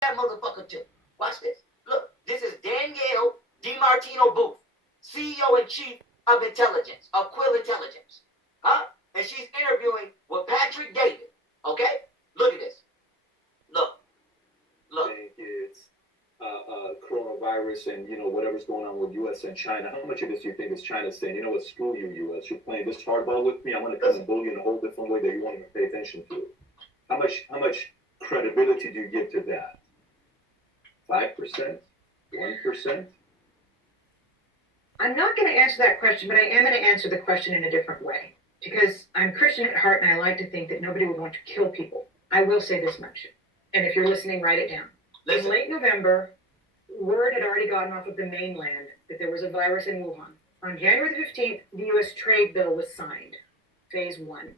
that motherfucker too. Watch this. Look, this is Danielle DiMartino Booth, CEO and Chief of Intelligence, of Quill Intelligence. Huh? And she's interviewing with Patrick David. Okay? Look at this. Look. I think it's coronavirus and, whatever's going on with U.S. and China. How much of this do you think is China saying, you know what, screw you, U.S. You're playing this hardball with me. I'm going to come and bully you in a whole different way that you won't even pay attention to. How much credibility do you give to that? 5%? 1%? I'm not going to answer that question, but I am going to answer the question in a different way. Because I'm Christian at heart and I like to think that nobody would want to kill people. I will say this much. And if you're listening, write it down. In late November, word had already gotten off of the mainland that there was a virus in Wuhan. On January the 15th, the U.S. trade bill was signed. Phase 1.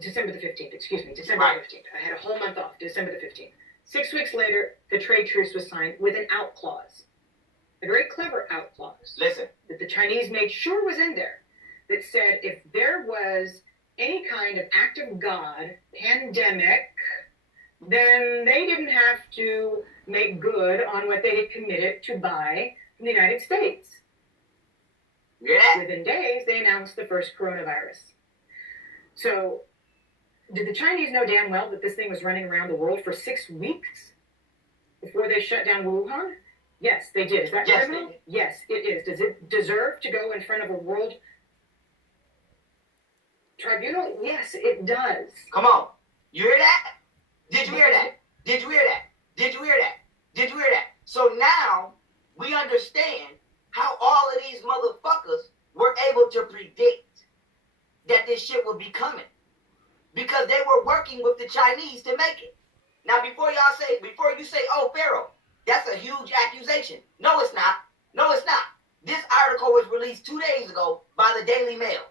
December the 15th, excuse me, December the 15th. I had a whole month off, December the 15th. 6 weeks later, the trade truce was signed with an out clause. A very clever out clause. Listen. That the Chinese made sure was in there. That said, if there was any kind of act of God, pandemic, then they didn't have to make good on what they had committed to buy from the United States. Yeah. Within days, they announced the first coronavirus. So, did the Chinese know damn well that this thing was running around the world for 6 weeks before they shut down Wuhan? Yes, they did. Is that criminal? Yes, it is. Does it deserve to go in front of a world tribunal? Yes, it does. Come on. You hear that? Did you hear that? Did you hear that? Did you hear that? Did you hear that? So now we understand how all of these motherfuckers were able to predict that this shit would be coming. Because they were working with the Chinese to make it. Now before you say, oh, Pharaoh, that's a huge accusation. No, it's not. No, it's not. This article was released 2 days ago by the Daily Mail.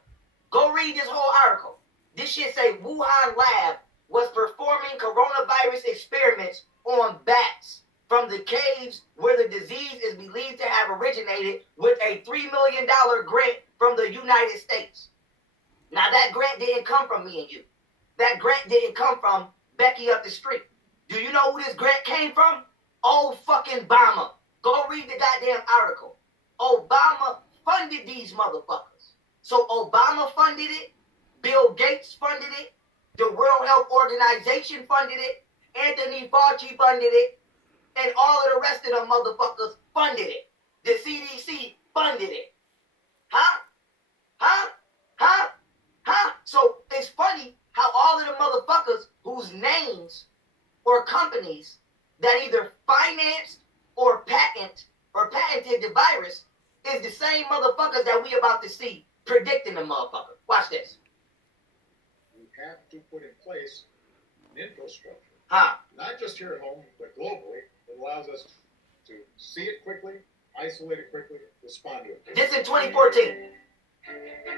Go read this whole article. This shit say Wuhan lab was performing coronavirus experiments on bats from the caves where the disease is believed to have originated with a $3 million grant from the United States. Now that grant didn't come from me and you. That grant didn't come from Becky up the street. Do you know who this grant came from? Old fucking Obama. Go read the goddamn article. Obama funded these motherfuckers. So Obama funded it. Bill Gates funded it. The World Health Organization funded it. Anthony Fauci funded it. And all of the rest of them motherfuckers funded it. The CDC funded it. Huh? Huh? Huh? Huh? So it's funny how all of the motherfuckers whose names or companies that either financed or patented the virus is the same motherfuckers that we about to see predicting the motherfucker. Watch this. You have to put in place an infrastructure. Huh? Not just here at home, but globally. It allows us to see it quickly, isolate it quickly, respond to it. This in 2014.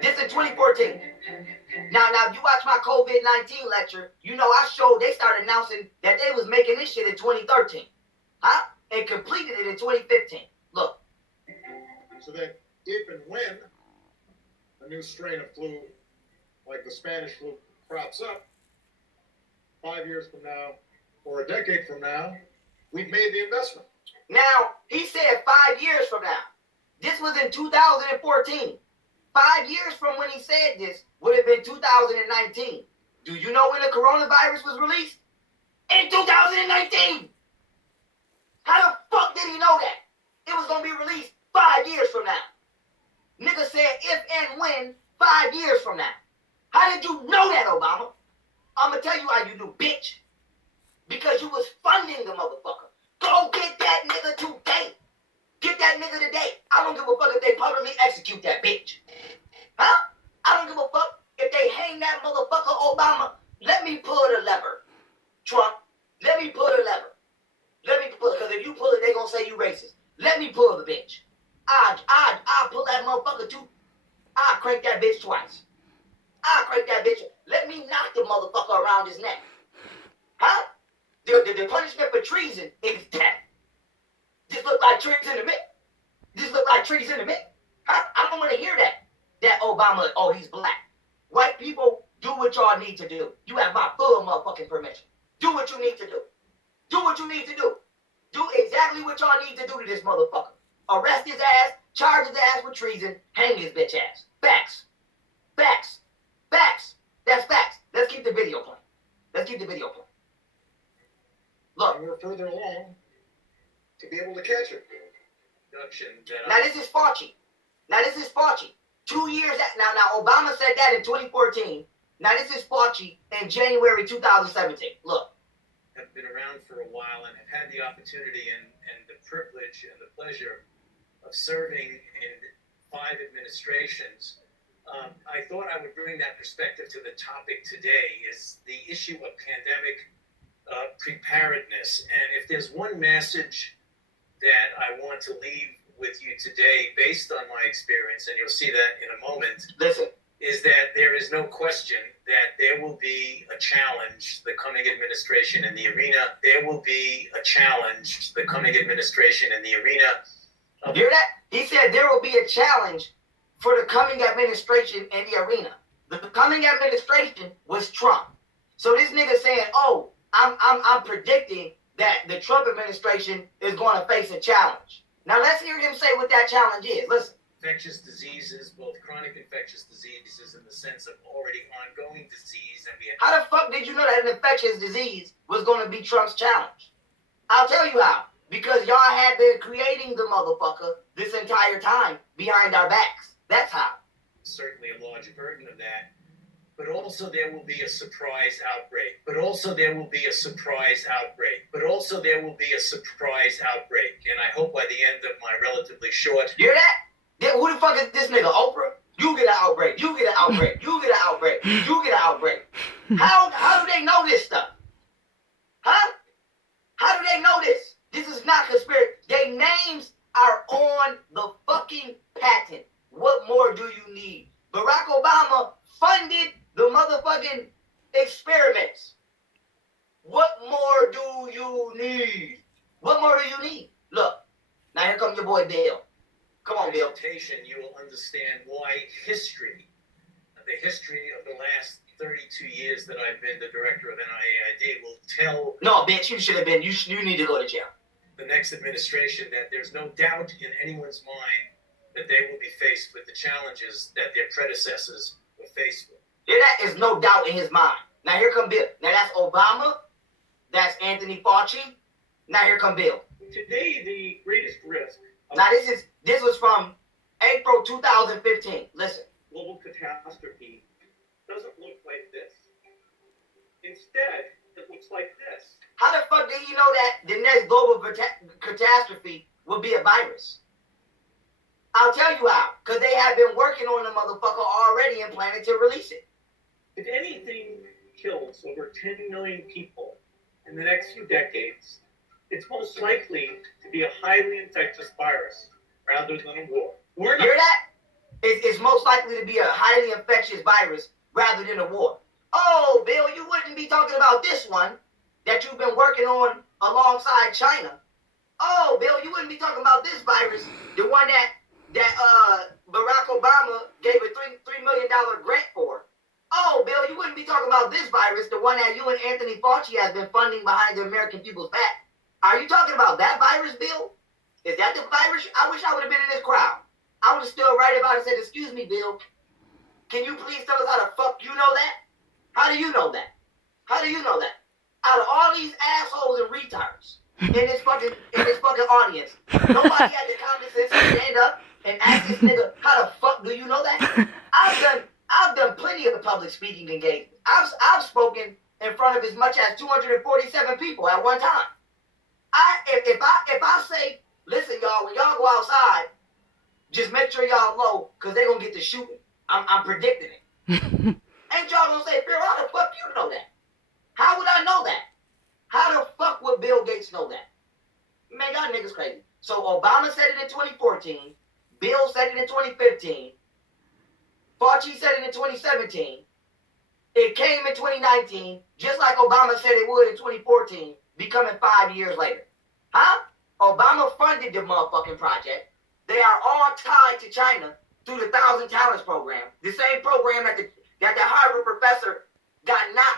This in 2014. Now, if you watch my COVID-19 lecture, you know I showed they started announcing that they was making this shit in 2013. Huh? And completed it in 2015. Look. So that if and when a new strain of flu, like the Spanish flu, crops up, 5 years from now, or a decade from now, we've made the investment. Now, he said 5 years from now. This was in 2014. 5 years from when he said this would have been 2019. Do you know when the coronavirus was released? In 2019. How the fuck did he know that? It was going to be released 5 years from now. Nigga said if and when 5 years from now. How did you know that, Obama? I'm going to tell you how you knew, bitch. Because you was funding the motherfucker. Go get that nigga today. Get that nigga today. I don't give a fuck if they publicly execute that bitch. Huh? I don't give a fuck if they hang that motherfucker Obama. Let me pull the lever. Trump, let me pull the lever. Let me pull it, because if you pull it, they gonna say you racist. Let me pull the bitch. I'll pull that motherfucker too. I'll crank that bitch twice. I'll crank that bitch. Let me knock the motherfucker around his neck. Huh? The punishment for treason is death. This look like trees in the mix. This look like trees in the mix. Huh? I don't want to hear that. That Obama, oh, he's black. White people, do what y'all need to do. You have my full motherfucking permission. Do what you need to do. Do what you need to do. exactly what y'all need to do to this motherfucker. Arrest his ass, charge his ass with treason, hang his bitch ass. Facts. Facts. Facts. That's facts. Let's keep the video playing. Let's keep the video playing. Look. And we're further along to be able to catch it. Now this is Fauci. 2 years now Obama said that in 2014. Now this is Fauci in January 2017. Look. Have been around for a while and have had the opportunity and the privilege and the pleasure of serving in 5 administrations. I thought I would bring that perspective to the topic today, is the issue of pandemic preparedness. And if there's one message that I want to leave with you today, based on my experience, and you'll see that in a moment, Listen. is that there is no question that there will be a challenge the coming administration in the arena. There will be a challenge the coming administration in the arena. Hear that? He said there will be a challenge for the coming administration in the arena. The coming administration was Trump. So this nigga saying, "Oh, I'm predicting that the Trump administration is going to face a challenge." Now let's hear him say what that challenge is. Listen. Infectious diseases, both chronic infectious diseases in the sense of already ongoing disease, and we have... How the fuck did you know that an infectious disease was going to be Trump's challenge? I'll tell you how. Because y'all had been creating the motherfucker this entire time behind our backs. That's how. Certainly a large burden of that. But also there will be a surprise outbreak. But also there will be a surprise outbreak. But also there will be a surprise outbreak. And I hope by the end of my relatively short... You hear that? Who the fuck is this nigga? Oprah? You get an outbreak. You get an outbreak. You get an outbreak. You get an outbreak. How do they know this stuff? Huh? How do they know this? This is not conspiracy. Their names are on the fucking patent. What more do you need? Barack Obama funded the motherfucking experiments. What more do you need? What more do you need? Look, now here comes your boy Bill. Come on, Bill. You will understand why the history of the last 32 years that I've been the director of NIAID will tell... No, bitch, you should have been. You need to go to jail. The next administration, that there's no doubt in anyone's mind that they will be faced with the challenges that their predecessors were faced with. Yeah, that is no doubt in his mind. Now here come Bill. Now that's Obama. That's Anthony Fauci. Now here come Bill. Today, the greatest risk of Now this was from April 2015. Listen. global catastrophe doesn't look like this. Instead, it looks like this. How the fuck did you know that the next global catastrophe will be a virus? I'll tell you how. Because they have been working on the motherfucker already and planning to release it. If anything kills over 10 million people in the next few decades, it's most likely to be a highly infectious virus rather than a war. You hear that? It's most likely to be a highly infectious virus rather than a war. Oh, Bill, you wouldn't be talking about this one that you've been working on alongside China. Oh, Bill, you wouldn't be talking about this virus, the one that Barack Obama gave a $3 million grant for. Oh, Bill, you wouldn't be talking about this virus, the one that you and Anthony Fauci has been funding behind the American people's back. Are you talking about that virus, Bill? Is that the virus? I wish I would have been in this crowd. I would have stood right about it and said, "Excuse me, Bill. Can you please tell us how the fuck you know that? How do you know that? How do you know that? Out of all these assholes and retards in this fucking audience, nobody had the common sense to stand up and ask this nigga, how the fuck do you know that? I've done plenty of public speaking engagements. I've spoken in front of as much as 247 people at one time. If I say, listen, y'all, when y'all go outside, just make sure y'all low, because they're going to get to shooting. I'm predicting it. Ain't y'all going to say, Bill, how the fuck you know that? How would I know that? How the fuck would Bill Gates know that? Man, y'all niggas crazy. So Obama said it in 2014. Bill said it in 2015. Fauci said it in 2017. It came in 2019, just like Obama said it would in 2014, becoming 5 years later. Huh? Obama funded the motherfucking project. They are all tied to China through the 1,000 Talents program, the same program that the Harvard professor got knocked